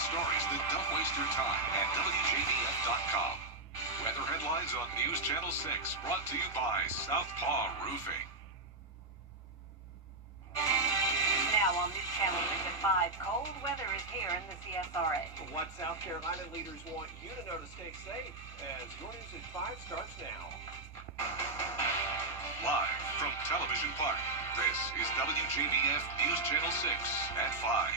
stories that don't waste your time at WJBF.com. Weather headlines on News Channel 6, brought to you by Southpaw Roofing. Now on News Channel 6 at 5, cold weather is here in the CSRA. What South Carolina leaders want you to know to stay safe as your News at 5 starts now. Live from Television Park, this is WJBF News Channel 6 at 5.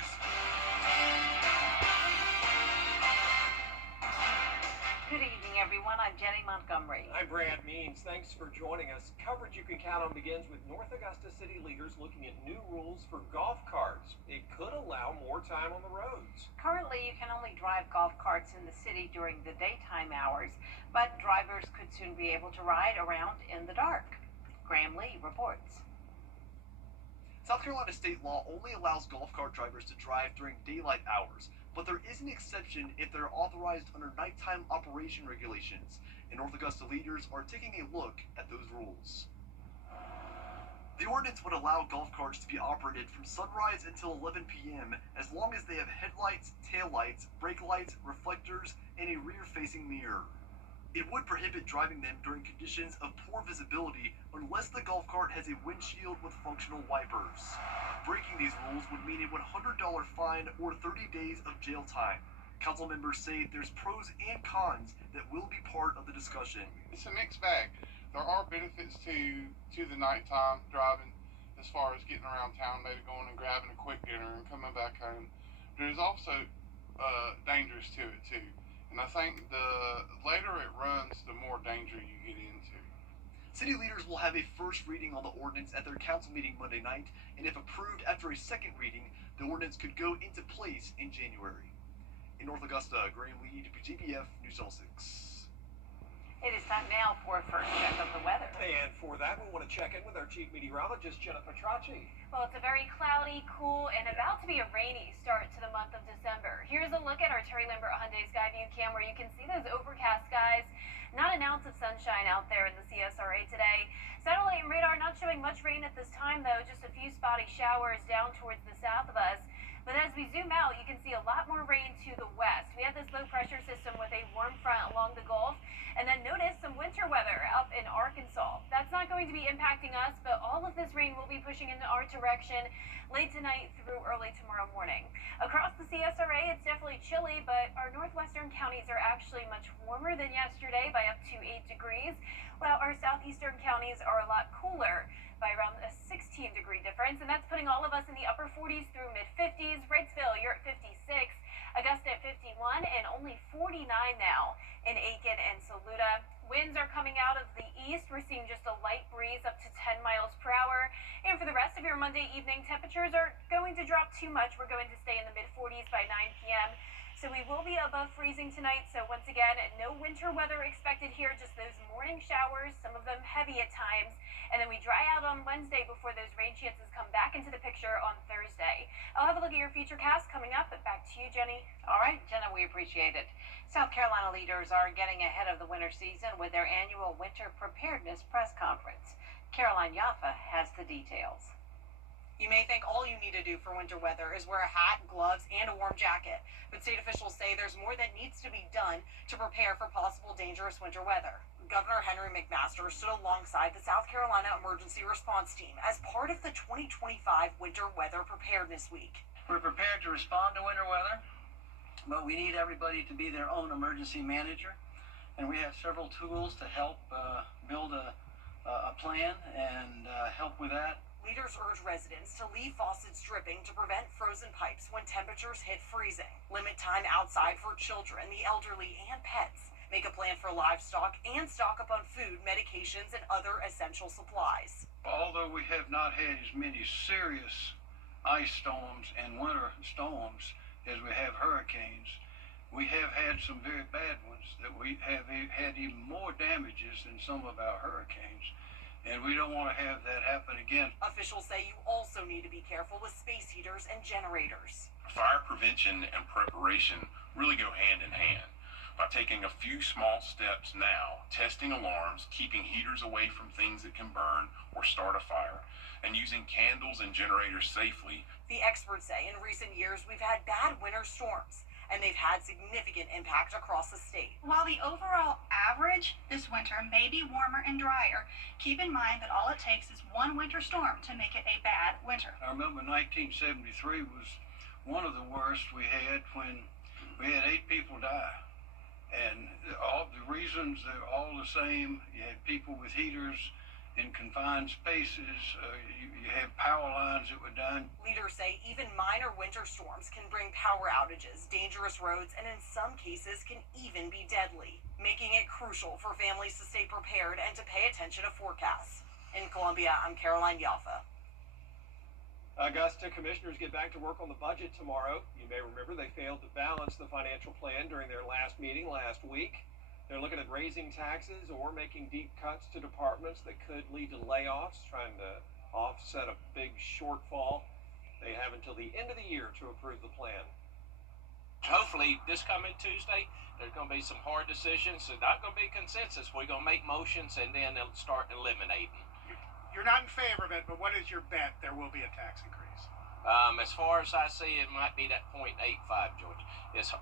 Good evening, everyone. I'm Jenny Montgomery. I'm Brad Means. Thanks for joining us. Coverage you can count on begins with North Augusta City leaders looking at new rules for golf carts. It could allow more time on the roads. Currently, you can only drive golf carts in the city during the daytime hours, but drivers could soon be able to ride around in the dark. Graham Lee reports. South Carolina state law only allows golf cart drivers to drive during daylight hours, but there is an exception if they're authorized under nighttime operation regulations, and North Augusta leaders are taking a look at those rules. The ordinance would allow golf carts to be operated from sunrise until 11 p.m. as long as they have headlights, taillights, brake lights, reflectors, and a rear-facing mirror. It would prohibit driving them during conditions of poor visibility unless the golf cart has a windshield with functional wipers. Breaking these rules would mean a $100 fine or 30 days of jail time. Council members say there's pros and cons that will be part of the discussion. It's a mixed bag. There are benefits to the nighttime driving as far as getting around town, maybe going and grabbing a quick dinner and coming back home. There's also dangers to it too. And I think the later it runs, the more danger you get into. City leaders will have a first reading on the ordinance at their council meeting Monday night, and if approved after a second reading, the ordinance could go into place in January. In North Augusta, Graham Lee, WJBF News Channel 6. It is time now for a first check of the weather. And for that, we want to check in with our chief meteorologist, Jenna Petracci. Well, it's a very cloudy, cool, and about to be a rainy start to the month of December. Here's a look at our Terry Lambert Hyundai Skyview cam where you can see those overcast skies. Not an ounce of sunshine out there in the CSRA today. Satellite and radar not showing much rain at this time, though. Just a few spotty showers down towards the south of us. But as we zoom out, you can see a lot more rain to the west. We have this low pressure system with a warm front along the Gulf. And then notice some winter weather up in Arkansas. That's not going to be impacting us, but all of this rain will be pushing into our direction late tonight through early tomorrow morning. Across the CSRA, it's definitely chilly, but our northwestern counties are actually much warmer than yesterday by up to 8 degrees, while our southeastern counties are a lot cooler by around a 16-degree difference, and that's putting all of us in the upper 40s through mid-50s. Wrightsville, you're at 56, Augusta at 51, and only 49 now in Aiken and Saluda. Winds are coming out of the east. We're seeing just a light breeze up to 10 miles per hour. And for the rest of your Monday evening, temperatures are going to drop too much. We're going to stay in the mid-40s by 9 p.m. So we will be above freezing tonight. So once again, no winter weather expected here, just those morning showers, some of them heavy at times. And then we dry out on Wednesday before those rain chances come back into the picture on Thursday. I'll have a look at your feature cast coming up, but back to you, Jenny. All right, Jenna, we appreciate it. South Carolina leaders are getting ahead of the winter season with their annual Winter Preparedness Press Conference. Caroline Yaffa has the details. You may think all you need to do for winter weather is wear a hat, gloves, and a warm jacket. But state officials say there's more that needs to be done to prepare for possible dangerous winter weather. Governor Henry McMaster stood alongside the South Carolina Emergency Response Team as part of the 2025 Winter Weather Preparedness Week. We're prepared to respond to winter weather, but we need everybody to be their own emergency manager. And we have several tools to help build a plan and help with that. Leaders urge residents to leave faucets dripping to prevent frozen pipes when temperatures hit freezing. Limit time outside for children, the elderly, and pets. Make a plan for livestock and stock up on food, medications, and other essential supplies. Although we have not had as many serious ice storms and winter storms as we have hurricanes, we have had some very bad ones that we have had even more damages than some of our hurricanes. And we don't want to have that happen again. Officials say you also need to be careful with space heaters and generators. Fire prevention and preparation really go hand in hand. By taking a few small steps now, testing alarms, keeping heaters away from things that can burn or start a fire, and using candles and generators safely. The experts say in recent years we've had bad winter storms, and they've had significant impact across the state. While the overall average this winter may be warmer and drier, keep in mind that all it takes is one winter storm to make it a bad winter. I remember 1973 was one of the worst we had when we had 8 people die. And all the reasons, they're all the same. You had people with heaters in confined spaces. You have power lines that were down. Leaders say even minor winter storms can bring power outages, dangerous roads, and in some cases can even be deadly, making it crucial for families to stay prepared and to pay attention to forecasts. In Columbia, I'm Caroline Yaffa. Augusta commissioners get back to work on the budget tomorrow. You may remember they failed to balance the financial plan during their last meeting last week. They're looking at raising taxes or making deep cuts to departments that could lead to layoffs, trying to offset a big shortfall. They have until the end of the year to approve the plan. Hopefully this coming Tuesday, there's going to be some hard decisions. There's not going to be consensus. We're going to make motions and then they'll start eliminating. You're not in favor of it, but what is your bet there will be a tax increase? As far as I see, it might be that 0.85, George. It's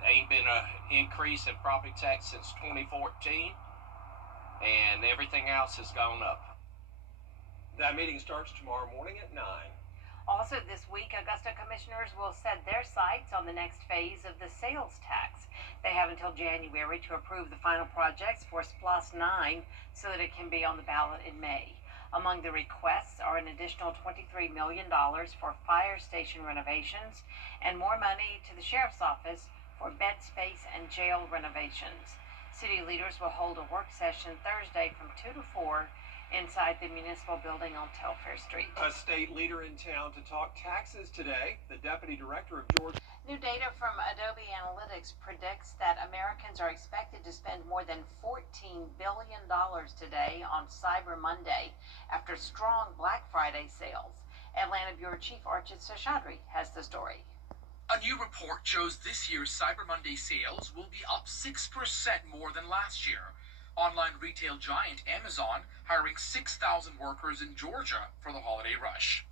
ain't been an increase in property tax since 2014, and everything else has gone up. That meeting starts tomorrow morning at 9. Also this week, Augusta commissioners will set their sights on the next phase of the sales tax. They have until January to approve the final projects for SPLOST 9 so that it can be on the ballot in May. Among the requests are an additional $23 million for fire station renovations and more money to the sheriff's office for bed space and jail renovations. City leaders will hold a work session Thursday from 2 to 4 inside the municipal building on Telfair Street. A state leader in town to talk taxes today. The deputy director of Georgia. New data from Adobe Analytics predicts that Americans are expected to spend more than $14 billion today on Cyber Monday after strong Black Friday sales. Atlanta Bureau Chief Archit Seshadri has the story. A new report shows this year's Cyber Monday sales will be up 6% more than last year. Online retail giant Amazon hiring 6,000 workers in Georgia for the holiday rush.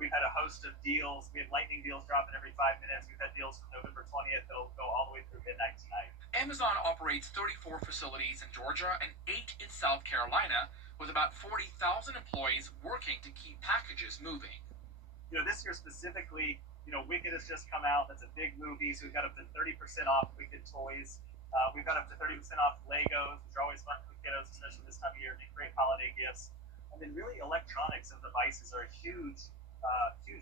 We've had a host of deals. We have lightning deals dropping every 5 minutes. We've had deals from November 20th that'll go all the way through midnight tonight. Amazon operates 34 facilities in Georgia and 8 in South Carolina, with about 40,000 employees working to keep packages moving. This year specifically, Wicked has just come out. That's a big movie, so we've got up to 30% off Wicked toys. We've got up to 30% off Legos, which are always fun for kiddos, especially this time of year. They create holiday gifts. And then really electronics and devices are a huge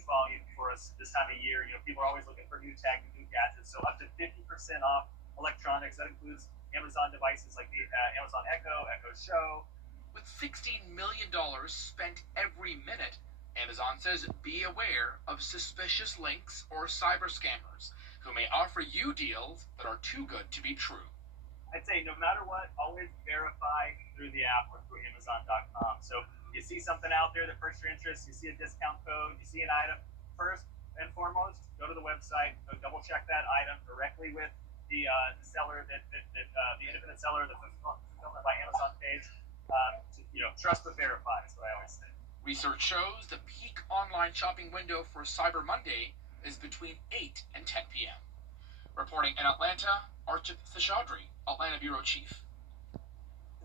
volume for us this time of year. People are always looking for new tech and new gadgets. So up to 50% off electronics. That includes Amazon devices like the Amazon Echo Show. With $16 million spent every minute, Amazon says be aware of suspicious links or cyber scammers who may offer you deals that are too good to be true. I'd say no matter what, always verify through the app or through Amazon.com. So you see something out there that perks your interest, you see a discount code, you see an item, first and foremost, go to the website, go double check that item directly with the seller, the independent seller, the fulfillment by Amazon page. Trust but verify is what I always say. Research shows the peak online shopping window for Cyber Monday is between 8 and 10 p.m. Reporting in Atlanta, Archit Seshadri, Atlanta Bureau Chief.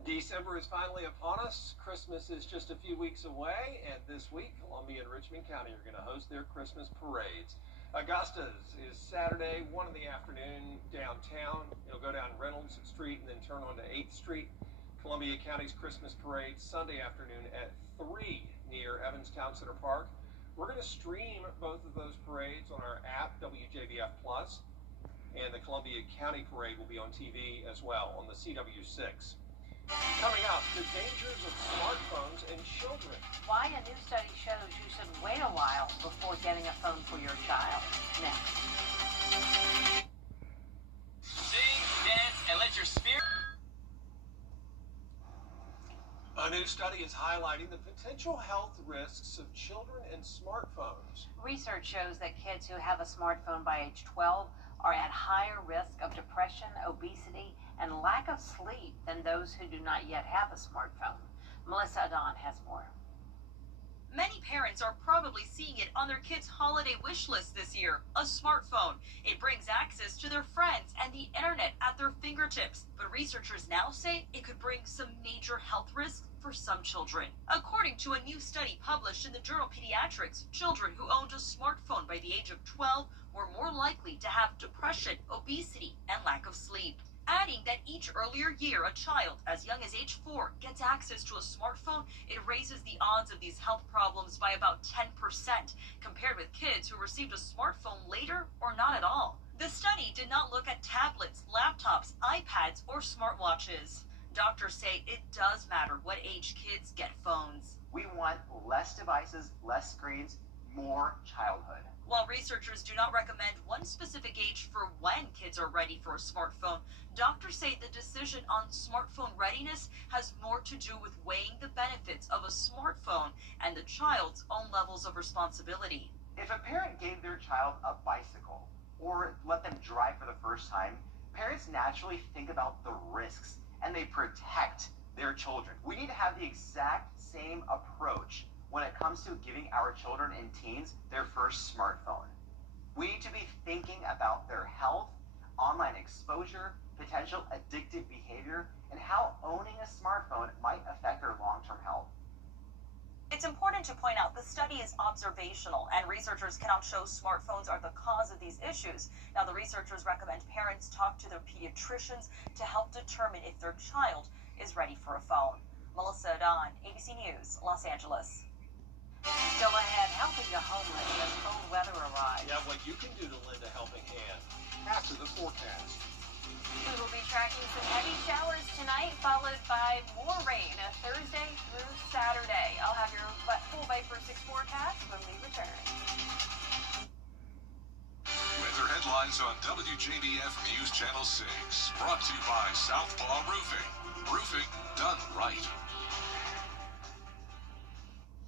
December is finally upon us. Christmas is just a few weeks away, and this week, Columbia and Richmond County are going to host their Christmas parades. Augusta's is Saturday, 1 in the afternoon downtown. It'll go down Reynolds Street and then turn onto 8th Street. Columbia County's Christmas parade Sunday afternoon at 3 near Evanstown Center Park. We're going to stream both of those parades on our app, WJBF Plus, and the Columbia County parade will be on TV as well on the CW6. Coming up, the dangers of smartphones and children. Why a new study shows you should wait a while before getting a phone for your child. Next. Sing, dance, and let your spirit... A new study is highlighting the potential health risks of children and smartphones. Research shows that kids who have a smartphone by age 12 are at higher risk of depression, obesity, and lack of sleep than those who do not yet have a smartphone. Melissa Adon has more. Many parents are probably seeing it on their kids' holiday wish list this year, a smartphone. It brings to their friends and the internet at their fingertips. But researchers now say it could bring some major health risks for some children. According to a new study published in the journal Pediatrics, children who owned a smartphone by the age of 12 were more likely to have depression, obesity, and lack of sleep. Adding that each earlier year a child as young as age 4 gets access to a smartphone, it raises the odds of these health problems by about 10% compared with kids who received a smartphone later or not at all. The study did not look at tablets, laptops, iPads, or smartwatches. Doctors say it does matter what age kids get phones. We want less devices, less screens, more childhood. While researchers do not recommend one specific age for when kids are ready for a smartphone, doctors say the decision on smartphone readiness has more to do with weighing the benefits of a smartphone and the child's own levels of responsibility. If a parent gave their child a bicycle or let them drive for the first time, parents naturally think about the risks and they protect their children. We need to have the exact same approach when it comes to giving our children and teens their first smartphone. We need to be thinking about their health, online exposure, potential addictive behavior, and how owning a smartphone might affect their long-term health. It's important to point out the study is observational and researchers cannot show smartphones are the cause of these issues. Now, the researchers recommend parents talk to their pediatricians to help determine if their child is ready for a phone. Melissa Don, ABC News, Los Angeles. Still ahead, helping the homeless as cold weather arrives. Yeah, what you can do to lend a helping hand after the forecast. We will be tracking some heavy showers tonight, followed by more rain Thursday through Saturday. I'll have your full Viper 6 forecast when we return. Weather headlines on WJBF News Channel 6. Brought to you by Southpaw Roofing. Roofing done right.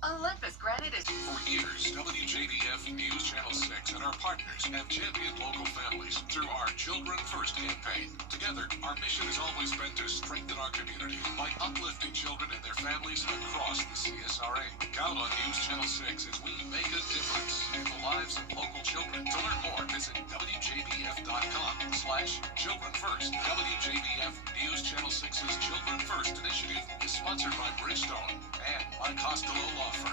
Olympus Granite is... For years, WJBF News Channel 6 and our partners have championed local families through our Children First campaign. Together, our mission has always been to strengthen our community by uplifting children and their families across the CSRA. Count on News Channel 6 as we make a difference in the lives of local children. To learn more, visit WJBF.com/Children First. WJBF News Channel 6's Children First initiative is sponsored by Bridgestone and by Costello Law Firm.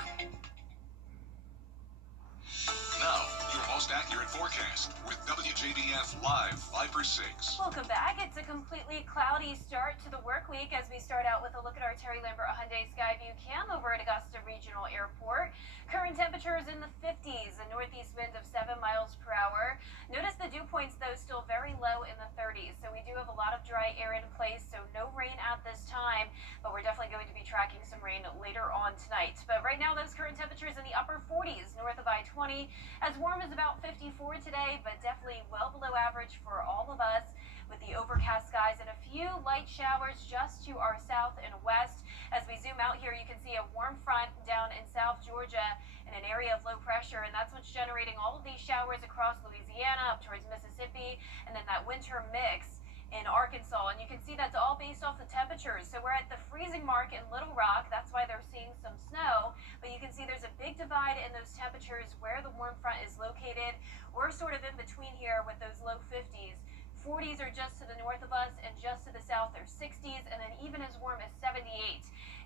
Now, your most accurate forecast with WJBF Live Viper 6. Welcome back. It's a completely cloudy start to the work week as we start out with a look at our Terry Lambert Hyundai Skyview cam over at Augusta Regional Airport. Current temperatures in the 50s, a northeast wind of 7 miles per hour. Notice the dew points, though, still very low in the 30s. So we do have a lot of dry air in place, so no rain at this time. But we're definitely going to be tracking some rain later on tonight. But right now, those current temperatures in the upper 40s north of I-20. As warm as about 54 today, but definitely well below average for all of us, with the overcast skies and a few light showers just to our south and west. As we zoom out here, you can see a warm front down in South Georgia in an area of low pressure, and that's what's generating all of these showers across Louisiana up towards Mississippi, and then that winter mix in Arkansas. And you can see that's all based off the temperatures. So we're at the freezing mark in Little Rock. That's why they're seeing some snow. But you can see there's a big divide in those temperatures where the warm front is located. We're sort of in between here with those low 50s. 40s are just to the north of us, and just to the south there's 60s, and then even as warm as 78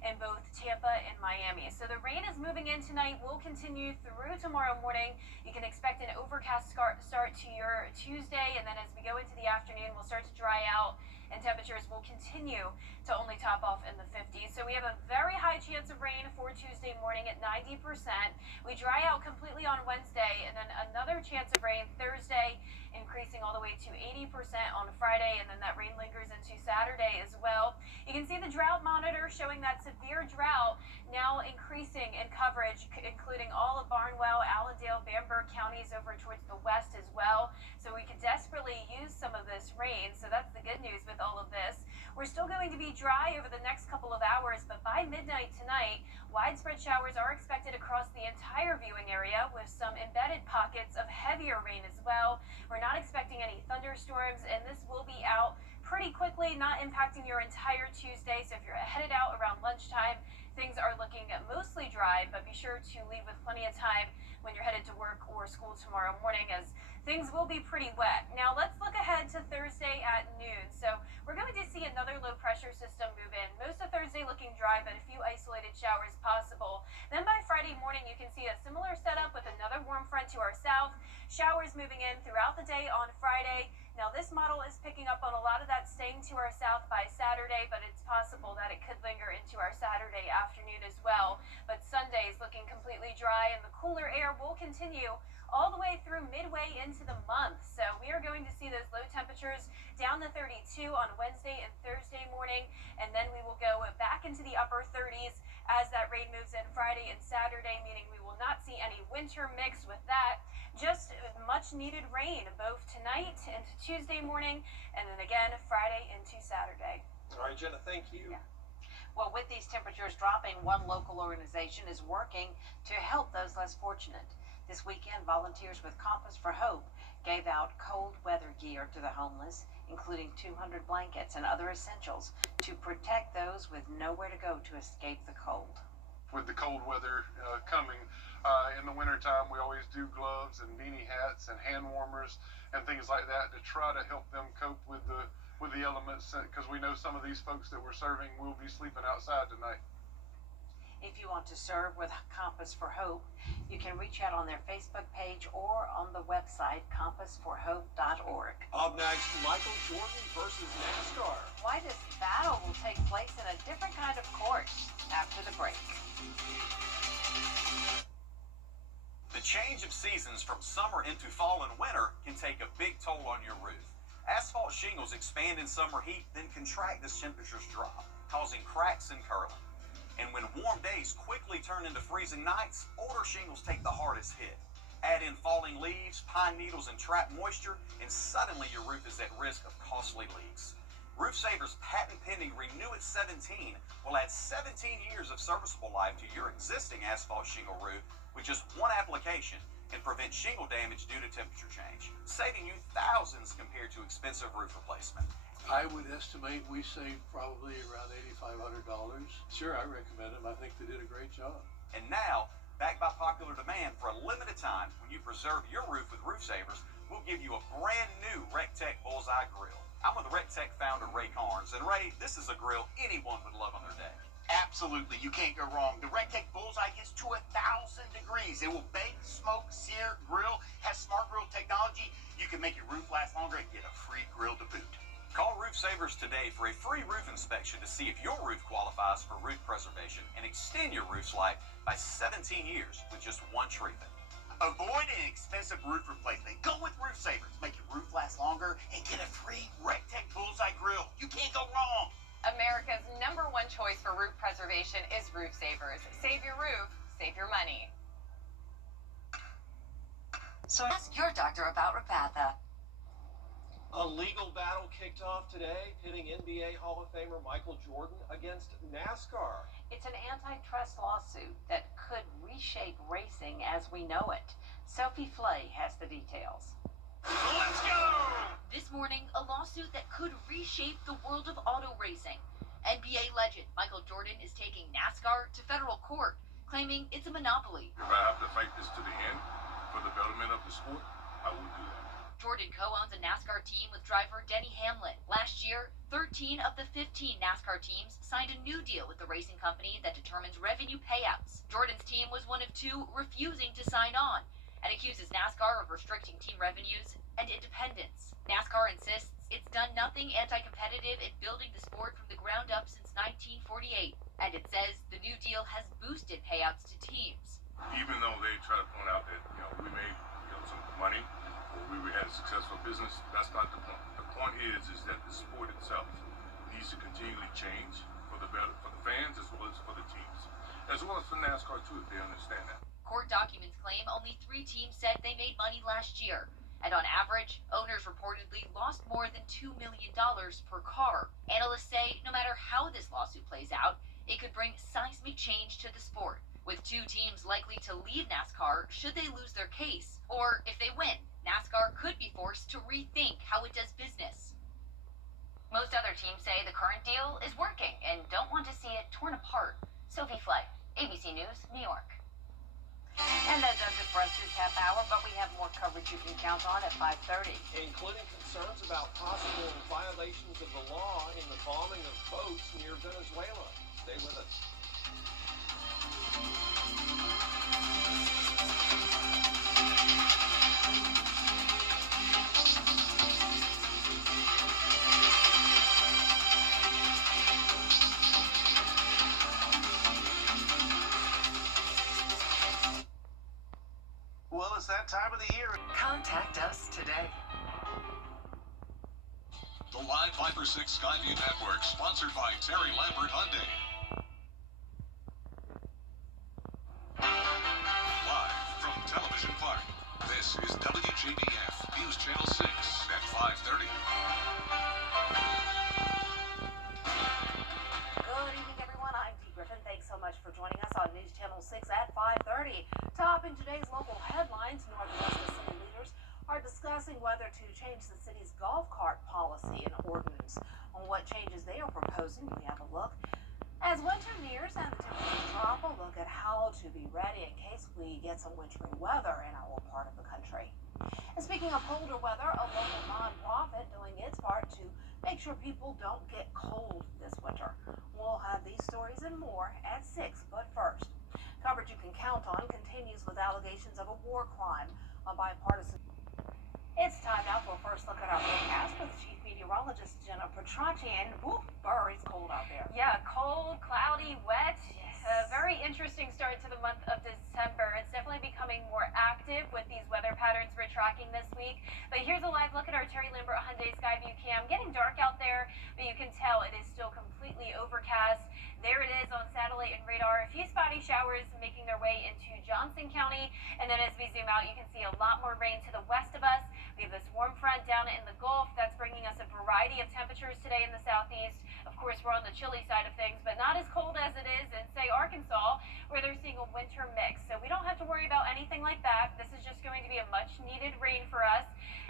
in both Tampa and Miami. So the rain is moving in tonight, will continue through tomorrow morning. You can expect an overcast start to your Tuesday, and then as we go into the afternoon, we'll start to dry out, and temperatures will continue to only top off in the 50s. So we have a very high chance of rain for Tuesday morning at 90%. We dry out completely on Wednesday, and then another chance of rain Thursday, increasing all the way to 80% on Friday, and then that rain lingers into Saturday as well. You can see the drought monitor showing that severe drought now increasing in coverage, including all of Barnwell, Allendale, Bamberg counties over towards the west as well. So we could desperately use some of this rain. So that's the good news with all of this. We're still going to be dry over the next couple of hours, but by midnight tonight, widespread showers are expected across the entire viewing area with some embedded pockets of heavier rain as well. We're not expecting any thunderstorms, and this will be out pretty quickly, not impacting your entire Tuesday. So if you're headed out around lunchtime, things are looking mostly dry, but be sure to leave with plenty of time when you're headed to work or school tomorrow morning, as things will be pretty wet. Now let's look ahead Thursday at noon. So we're going to see another low pressure system move in. Most of Thursday looking dry, but a few isolated showers possible. Then by Friday morning, you can see a similar setup with another warm front to our south. Showers moving in throughout the day on Friday. Now this model is picking up on a lot of that staying to our south by Saturday, but it's possible that it could linger into our Saturday afternoon as well. But Sunday is looking completely dry, and the cooler air will continue all the way through midway into the month. So we are going to see those low temperatures down to 32 on Wednesday and Thursday morning, and then we will go back into the upper 30s as that rain moves in Friday and Saturday, meaning we will not see any winter mix with that. Just much needed rain both tonight into Tuesday morning, and then again Friday into Saturday. All right, Jenna, thank you. Yeah. Well, with these temperatures dropping, one local organization is working to help those less fortunate. This weekend, volunteers with Compass for Hope gave out cold weather gear to the homeless, including 200 blankets and other essentials to protect those with nowhere to go to escape the cold. With the cold weather coming in the wintertime, we always do gloves and beanie hats and hand warmers and things like that to try to help them cope with the elements, because we know some of these folks that we're serving will be sleeping outside tonight. If you want to serve with Compass for Hope, you can reach out on their Facebook page or on the website compassforhope.org. Up next, Michael Jordan versus NASCAR. Why this battle will take place in a different kind of course after the break. The change of seasons from summer into fall and winter can take a big toll on your roof. Asphalt shingles expand in summer heat, then contract as temperatures drop, causing cracks and curling. And when warm days quickly turn into freezing nights, older shingles take the hardest hit. Add in falling leaves, pine needles, and trapped moisture, and suddenly your roof is at risk of costly leaks. Roof Saver's patent-pending Renew It 17 will add 17 years of serviceable life to your existing asphalt shingle roof with just one application and prevent shingle damage due to temperature change, saving you thousands compared to expensive roof replacement. I would estimate we saved probably around $8,500. Sure, I recommend them. I think they did a great job. And now, backed by popular demand, for a limited time, when you preserve your roof with Roof Savers, we'll give you a brand new RecTech Bullseye Grill. I'm with RecTech founder Ray Carnes, and Ray, this is a grill anyone would love on their day. Absolutely, you can't go wrong. The RecTech Bullseye gets to 1,000 degrees. It will bake, smoke, sear, grill, has smart grill technology. You can make your roof last longer and get a free grill to boot. Call Roof Savers today for a free roof inspection to see if your roof qualifies for roof preservation and extend your roof's life by 17 years with just one treatment. Avoid an expensive roof replacement. Go with Roof Savers. Make your roof last longer and get a free RecTech Bullseye Grill. You can't go wrong. America's #1 choice for roof preservation is Roof Savers. Save your roof, save your money. So ask your doctor about Repatha. A legal battle kicked off today, pitting NBA Hall of Famer Michael Jordan against NASCAR. It's an antitrust lawsuit that could reshape racing as we know it. Sophie Flay has the details. Let's go! This morning, a lawsuit that could reshape the world of auto racing. NBA legend Michael Jordan is taking NASCAR to federal court, claiming it's a monopoly. If I have to fight this to the end for the betterment of the sport, I will do that. Jordan co-owns a NASCAR team with driver Denny Hamlin. Last year, 13 of the 15 NASCAR teams signed a new deal with the racing company that determines revenue payouts. Jordan's team was one of two refusing to sign on and accuses NASCAR of restricting team revenues and independence. NASCAR insists it's done nothing anti-competitive in building the sport from the ground up since 1948, and it says the new deal has boosted payouts to teams. Even though they try to point out that we made some money or we had a successful business, that's not the point. The point is that the sport itself needs to continually change for the better, for the fans as well as for the teams, as well as for NASCAR too, if they understand that. Court documents claim only 3 teams said they made money last year, and on average, owners reportedly lost more than $2 million per car. Analysts say no matter how this lawsuit plays out, it could bring seismic change to the sport, with 2 teams likely to leave NASCAR should they lose their case, or if they win, NASCAR could be forced to rethink how it does business. Most other teams say the current deal is working and don't want to see it torn apart. Sophie Flay, ABC News, New York. And that does it for us this half hour, but we have more coverage you can count on at 5:30. Including concerns about possible violations of the law in the bombing of boats near Venezuela. Stay with us. Well, it's that time of the year. Contact us today. The Live 5 or 6 Skyview Network, sponsored by Terry Lambert Hyundai. Live from Television Park, this is WJBF News Channel 6 at 5:30. Good evening, everyone. I'm Dee Griffin. Thanks so much for joining us on News Channel 6 at 5:30. Top in today's local headlines, Northwest city leaders are discussing whether to change the city's golf cart policy and ordinance. On what changes they are proposing, we have a look. As winter nears and the temperatures drop, a look at how to be ready in case we get some wintry weather in our part of the country. And speaking of colder weather, a local nonprofit doing its part to make sure people don't get cold this winter. We'll have these stories and more at 6, but first, coverage you can count on continues with allegations of a war crime. A bipartisan. It's time now for a first look at our forecast with Chief Meteorologist Jenna Petracci. And whoop, burr, it's cold out there. Yeah, cold, cloudy, wet. A very interesting start to the month of December. It's definitely becoming more active with these weather patterns we're tracking this week. But here's a live look at our Terry Lambert Hyundai Skyview cam. Getting dark out there, but you can tell it is still completely overcast. There it is on satellite and radar. A few spotty showers making their way into Johnson County. And then as we zoom out, you can see a lot more rain to the west of us. We have this warm front down in the Gulf. That's bringing us a variety of temperatures today in the southeast. Of course, we're on the chilly side of things, but not as cold as it is in, say, Arkansas, where they're seeing a winter mix. So we don't have to worry about anything like that. This is just going to be a much-needed rain for us.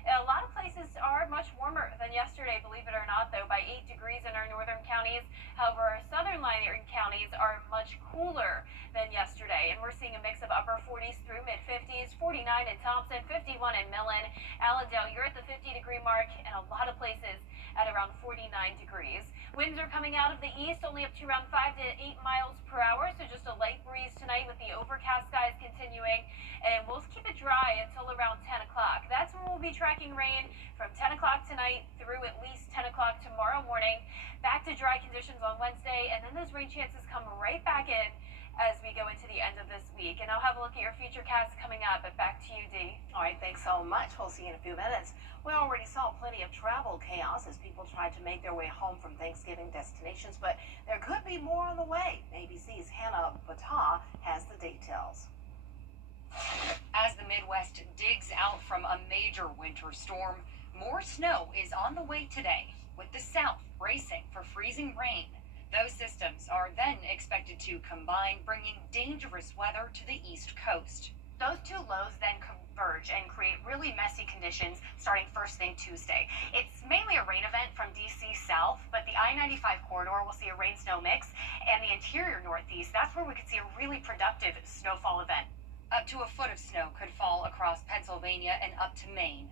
A lot of places are much warmer than yesterday, believe it or not, though, by 8 degrees in our northern counties. However, our southern line counties are much cooler than yesterday, and we're seeing a mix of upper 40s through mid-50s, 49 in Thompson, 51 in Millen. Allendale, you're at the 50-degree mark, and a lot of places at around 49 degrees. Winds are coming out of the east, only up to around 5 to 8 miles per hour, so just a light breeze tonight with the overcast skies continuing, and we'll keep it dry until around 10 o'clock. That's when we'll be tracking rain from 10 o'clock tonight through at least 10 o'clock tomorrow morning. Back to dry conditions on Wednesday, and then those rain chances come right back in as we go into the end of this week. And I'll have a look at your future casts coming up, but back to you, Dee. All right, thanks so much. We'll see you in a few minutes. We already saw plenty of travel chaos as people tried to make their way home from Thanksgiving destinations, but there could be more on the way. ABC's Hannah Batah has the details. As the Midwest digs out from a major winter storm, more snow is on the way today, with the South bracing for freezing rain. Those systems are then expected to combine, bringing dangerous weather to the East Coast. Those two lows then converge and create really messy conditions starting first thing Tuesday. It's mainly a rain event from DC south, but the I-95 corridor will see a rain-snow mix, and the interior Northeast, that's where we could see a really productive snowfall event. Up to a foot of snow could fall across Pennsylvania and up to Maine.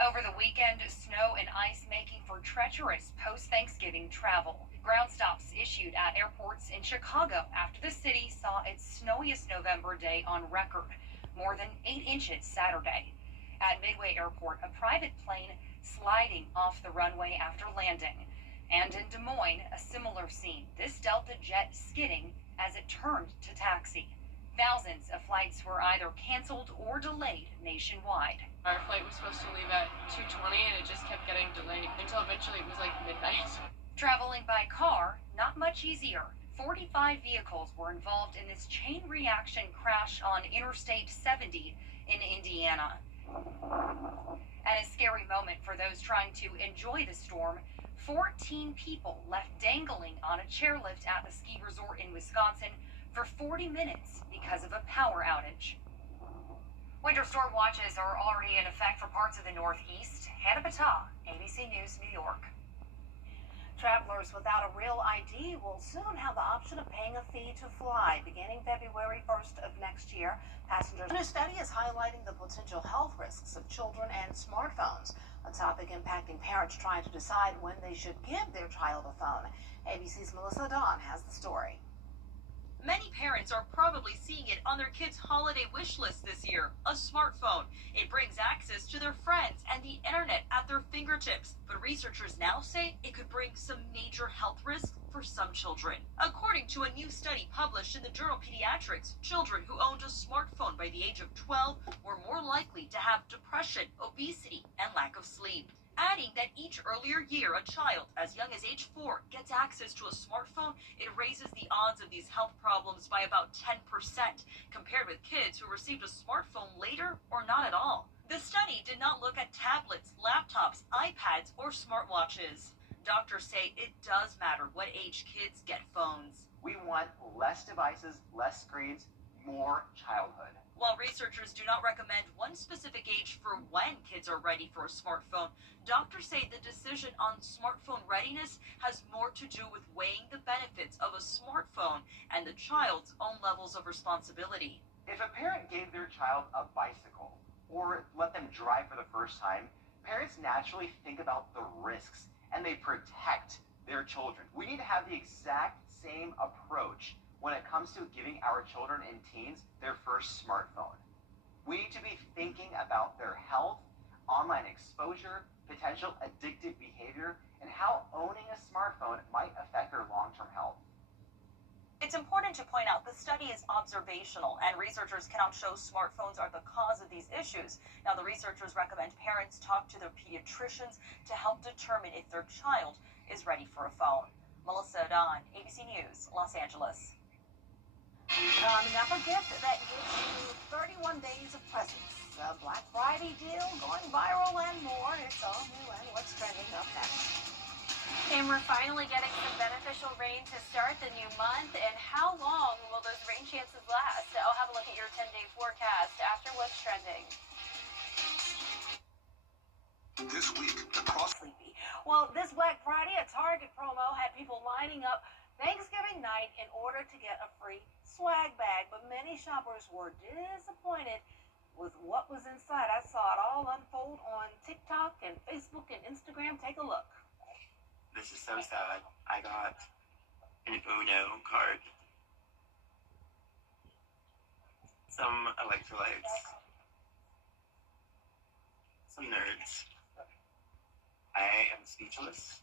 Over the weekend, snow and ice making for treacherous post-Thanksgiving travel. Ground stops issued at airports in Chicago after the city saw its snowiest November day on record, more than 8 inches Saturday. At Midway Airport, a private plane sliding off the runway after landing. And in Des Moines, a similar scene, this Delta jet skidding as it turned to taxi. Thousands of flights were either canceled or delayed nationwide. Our flight was supposed to leave at 2:20 and it just kept getting delayed until eventually it was like midnight. Traveling by car, not much easier. 45 vehicles were involved in this chain reaction crash on Interstate 70 in Indiana. And a scary moment for those trying to enjoy the storm. 14 people left dangling on a chairlift at the ski resort in Wisconsin for 40 minutes because of a power outage. Winter storm watches are already in effect for parts of the Northeast. Hannah Batah, ABC News, New York. Travelers without a real ID will soon have the option of paying a fee to fly beginning February 1st of next year. Passengers. A new study is highlighting the potential health risks of children and smartphones, a topic impacting parents trying to decide when they should give their child a phone. ABC's Melissa Dawn has the story. Many parents are probably seeing it on their kids' holiday wish list this year, a smartphone. It brings access to their friends and the internet at their fingertips. But researchers now say it could bring some major health risks for some children. According to a new study published in the journal Pediatrics, children who owned a smartphone by the age of 12 were more likely to have depression, obesity, and lack of sleep. Adding that each earlier year, a child as young as age 4 gets access to a smartphone, it raises the odds of these health problems by about 10%, compared with kids who received a smartphone later or not at all. The study did not look at tablets, laptops, iPads, or smartwatches. Doctors say it does matter what age kids get phones. We want less devices, less screens, more childhood. While researchers do not recommend one specific age for when kids are ready for a smartphone, doctors say the decision on smartphone readiness has more to do with weighing the benefits of a smartphone and the child's own levels of responsibility. If a parent gave their child a bicycle or let them drive for the first time, parents naturally think about the risks and they protect their children. We need to have the exact same approach when it comes to giving our children and teens their first smartphone. We need to be thinking about their health, online exposure, potential addictive behavior, and how owning a smartphone might affect their long-term health. It's important to point out the study is observational, and researchers cannot show smartphones are the cause of these issues. Now, the researchers recommend parents talk to their pediatricians to help determine if their child is ready for a phone. Melissa Dawn, ABC News, Los Angeles. Coming up, a gift that gives you 31 days of presents. A Black Friday deal going viral and more. It's all new and what's trending up next. And we're finally getting some beneficial rain to start the new month. And how long will those rain chances last? I'll have a look at your 10-day forecast after what's trending. This week, across Sleepy. Well, this Black Friday, a Target promo had people lining up Thanksgiving night in order to get a free swag bag, but many shoppers were disappointed with what was inside. I saw it all unfold on TikTok and Facebook and Instagram. Take a look. This is so sad. I got an Uno card, some electrolytes, some nerds. I am speechless.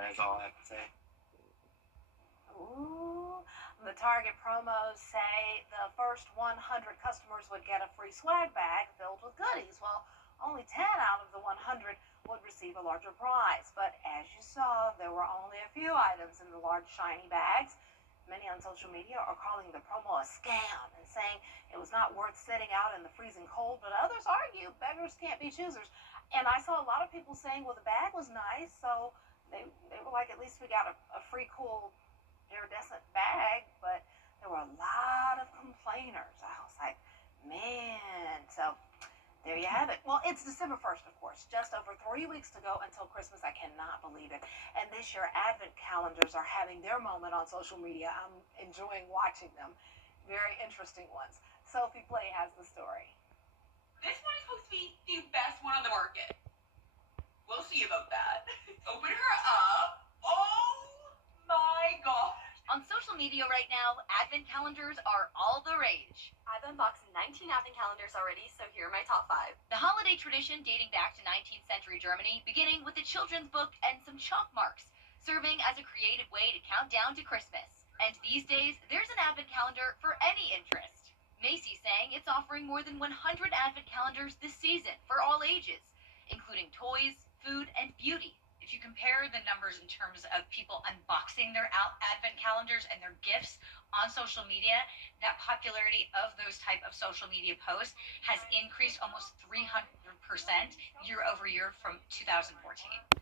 That is all I have to say. Ooh. The Target promos say the first 100 customers would get a free swag bag filled with goodies. Well, only 10 out of the 100 would receive a larger prize. But as you saw, there were only a few items in the large shiny bags. Many on social media are calling the promo a scam and saying it was not worth sitting out in the freezing cold. But others argue beggars can't be choosers. And I saw a lot of people saying, well, the bag was nice, so they were like, at least we got a free, cool, iridescent bag. But there were a lot of complainers. I was like, man. So there you have it. Well, it's December 1st, of course. Just over 3 weeks to go until Christmas. I cannot believe it. And this year, Advent calendars are having their moment on social media. I'm enjoying watching them. Very interesting ones. Sophie Play has the story. This one is supposed to be the best one on the market. We'll see about that. Open her up. Oh my gosh. On social media right now, Advent calendars are all the rage. I've unboxed 19 Advent calendars already, so here are my top 5. The holiday tradition dating back to 19th century Germany, beginning with a children's book and some chalk marks, serving as a creative way to count down to Christmas. And these days, there's an Advent calendar for any interest. Macy's saying it's offering more than 100 Advent calendars this season for all ages, including toys, food, and beauty. If you compare the numbers in terms of people unboxing their Advent calendars and their gifts on social media, that popularity of those type of social media posts has increased almost 300% year over year from 2014.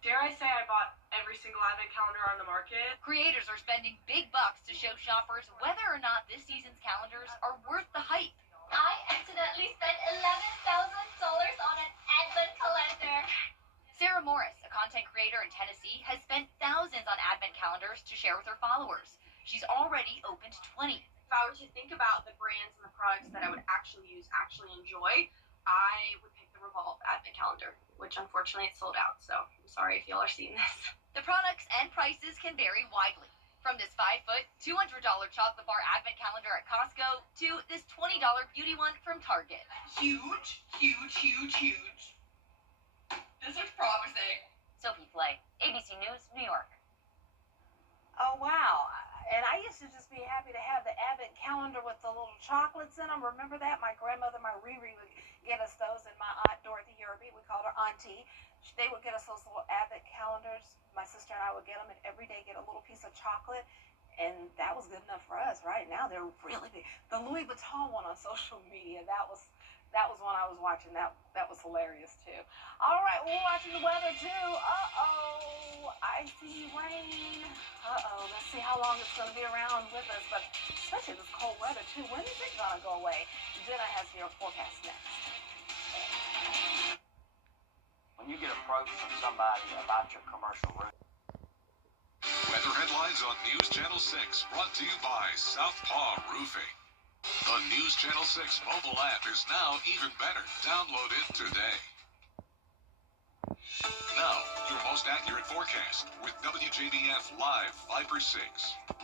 Dare I say I bought every single Advent calendar on the market? Creators are spending big bucks to show shoppers whether or not this season's calendars are worth the hype. I accidentally spent $11,000 on an Advent calendar. Sarah Morris Morris, a content creator in Tennessee, has spent thousands on advent calendars to share with her followers. She's already opened 20. If I were to think about the brands and the products that I would actually use, actually enjoy, I would pick the Revolve advent calendar, which unfortunately it's sold out. So I'm sorry if y'all are seeing this. The products and prices can vary widely. From this 5-foot, $200 chocolate bar advent calendar at Costco to this $20 beauty one from Target. Huge, huge, huge, huge. This looks promising. Sophie Flay, ABC News, New York. Oh, wow. And I used to just be happy to have the advent calendar with the little chocolates in them. Remember that? My grandmother, my Riri, would get us those, and my aunt Dorothy Yerby, we called her Auntie. They would get us those little advent calendars. My sister and I would get them, and every day get a little piece of chocolate. And that was good enough for us. Right now, they're really big. The Louis Vuitton one on social media, that was one I was watching. That was hilarious too. All right, we're watching the weather too. Uh-oh, I see rain. Uh-oh, let's see how long it's going to be around with us. But especially this cold weather too. When is it going to go away? Jenna has your forecast next. When you get approached from somebody about your commercial roof. Weather headlines on News Channel 6, brought to you by Southpaw Roofing. The News Channel 6 mobile app is now even better. Download it today. Now, your most accurate forecast with WJBF Live Viper 6.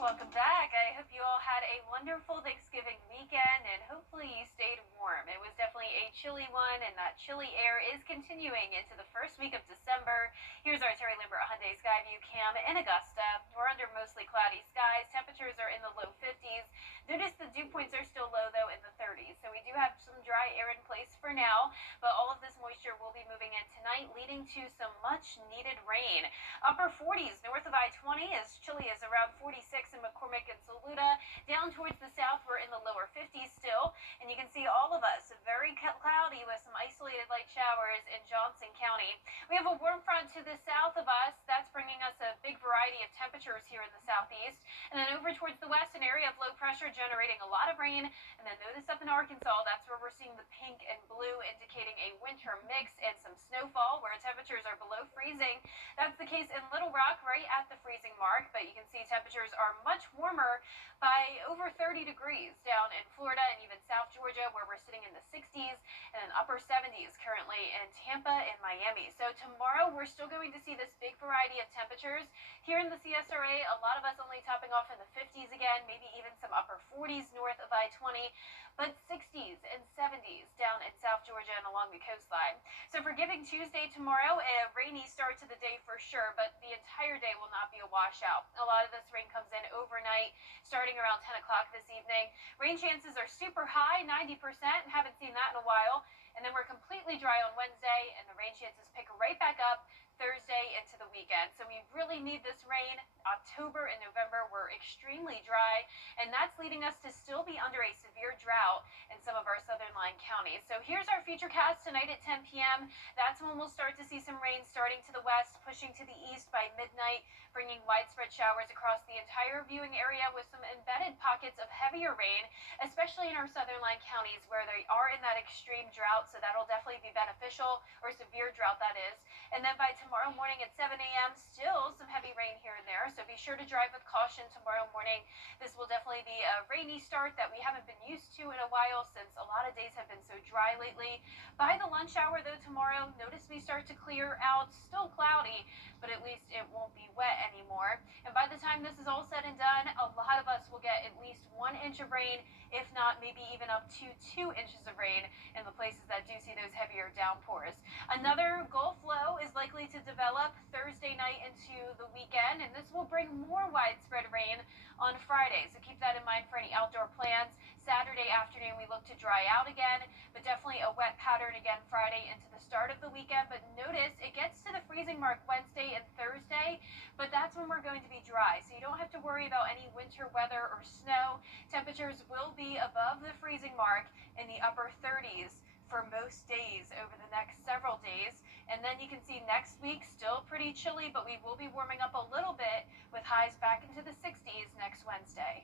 Welcome back. I hope you all had a wonderful Thanksgiving weekend and hopefully you stayed warm. It was definitely a chilly one, and that chilly air is continuing into the first week of December. Here's our Terry Lambert Hyundai Sky View Cam in Augusta. We're under mostly cloudy skies. Temperatures are in the low 50s. Notice the dew points are still low, though, in the 30s. So we do have some dry air in place for now, but all of this moisture will be moving in tonight, leading to some much-needed rain. Upper 40s north of I-20, as chilly as around 46 in McCormick and Saluda. Down towards the south, we're in the lower 50s still, and you can see all of us very cloudy with some isolated light showers in Johnson County. We have a warm front to the south of us. That's bringing us a big variety of temperatures here in the southeast. And then over towards the west, an area of low pressure generating a lot of rain. And then notice up in Arkansas, that's where we're seeing the pink and blue indicating a winter mix and some snowfall where temperatures are below freezing. That's the case in Little Rock, right at the freezing mark, but you can see temperatures are much warmer by over 30 degrees down in Florida and even South Georgia, where we're sitting in the 60s, and then upper 70s currently in Tampa and Miami. So tomorrow we're still going to see this big variety of temperatures. Here in the CSRA, a lot of us only topping off in the 50s again, maybe even some upper 40s north of I-20, but 60s and 70s down in South Georgia and along the coastline. So for Giving Tuesday tomorrow, a rainy start to the day for sure, but the entire day will not be a washout. A lot of this rain comes in overnight, starting around 10 o'clock this evening. Rain chances are super high, 90%, and haven't seen that in a while. And then we're completely dry on Wednesday, and the rain chances pick right back up Thursday into the weekend. So we really need this rain. October and November were extremely dry, and that's leading us to still be under a severe drought in some of our southern line counties. So here's our futurecast tonight at 10 p.m. That's when we'll start to see some rain starting to the west, pushing to the east by midnight, bringing widespread showers across the entire viewing area with some embedded pockets of heavier rain, especially in our southern line counties where they are in that extreme drought. So that'll definitely be beneficial, or severe drought that is. And then by tomorrow morning at 7 a.m., still some heavy rain here and there, so be sure to drive with caution tomorrow morning. This will definitely be a rainy start that we haven't been used to in a while, since a lot of days have been so dry lately. By the lunch hour, though, tomorrow, notice we start to clear out. Still cloudy, but at least it won't be wet anymore. And by the time this is all said and done, a lot of us will get at least 1 inch of rain, if not maybe even up to 2 inches of rain in the places that do see those heavier downpours. Another Gulf low is likely to develop Thursday night into the weekend, and this will bring more widespread rain on Friday. So keep that in mind for any outdoor plans. Saturday afternoon, we look to dry out again, but definitely a wet pattern again Friday into the start of the weekend. But notice it gets to the freezing mark Wednesday and Thursday, but that's when we're going to be dry. So you don't have to worry about any winter weather or snow. Temperatures will be above the freezing mark in the upper 30s for most days over the next several days. And then you can see next week still pretty chilly, but we will be warming up a little bit with highs back into the 60s next Wednesday.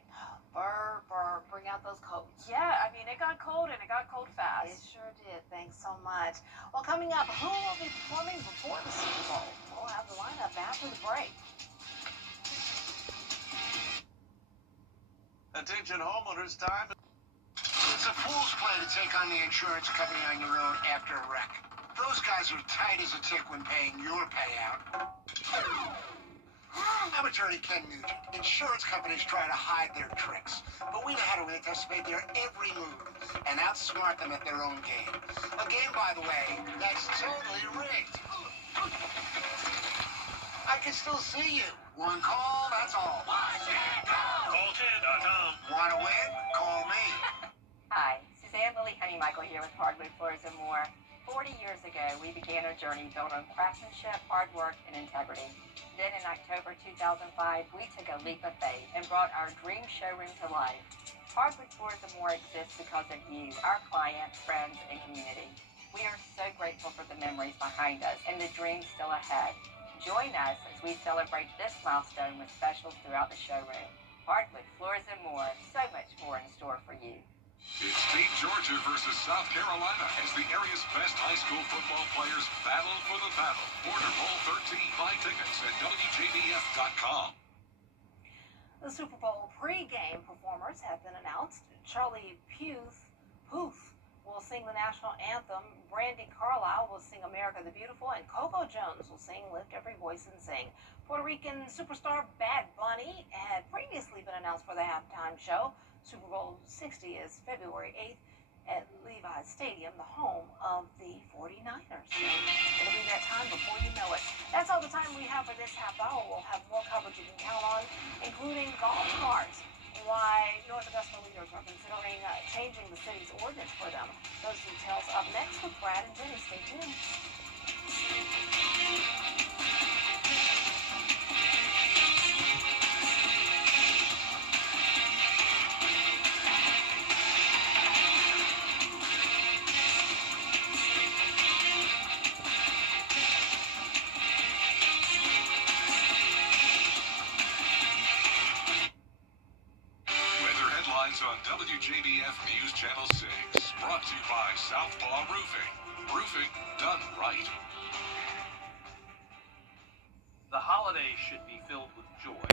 Burr, bring out those coats. Yeah, I mean, it got cold, and it got cold fast. It sure did. Thanks so much. Well, coming up, who will be performing before the Super Bowl? after the break. Attention homeowners, time to... It's a fool's play to take on the insurance company on your own after a wreck. Those guys are tight as a tick when paying your payout. I'm attorney Ken Nugent. Insurance companies try to hide their tricks, but we know how to anticipate their every move and outsmart them at their own game. A game, by the way, that's totally rigged. I can still see you. One call, that's all. Call10.com. Want to win? Call me. Hi, Suzanne Lily Honeymichael here with Hardwood Floors and More. 40 years ago, we began our journey built on craftsmanship, hard work, and integrity. Then in October 2005, we took a leap of faith and brought our dream showroom to life. Hardwood Floors and More exists because of you, our clients, friends, and community. We are so grateful for the memories behind us and the dreams still ahead. Join us as we celebrate this milestone with specials throughout the showroom. Hardwood Floors and More, so much more in store for you. It's Team Georgia versus South Carolina as the area's best high school football players battle for the battle. Order Bowl 13. Buy tickets at WJBF.com. The Super Bowl pregame performers have been announced. Charlie Puth will sing the national anthem. Brandi Carlile will sing America the Beautiful, and Coco Jones will sing Lift Every Voice and Sing. Puerto Rican superstar Bad Bunny had previously been announced for the halftime show. Super Bowl 60 is February 8th at Levi's Stadium, the home of the 49ers. So it'll be that time before you know it. That's all the time we have for this half hour. We'll have more coverage you can count on, including golf carts. Why North Augusta leaders are considering changing the city's ordinance for them. Those details up next with Brad and Jenny. Stay tuned. On WJBF News Channel 6, brought to you by Southpaw Roofing. Roofing done right. The holidays should be filled with joy.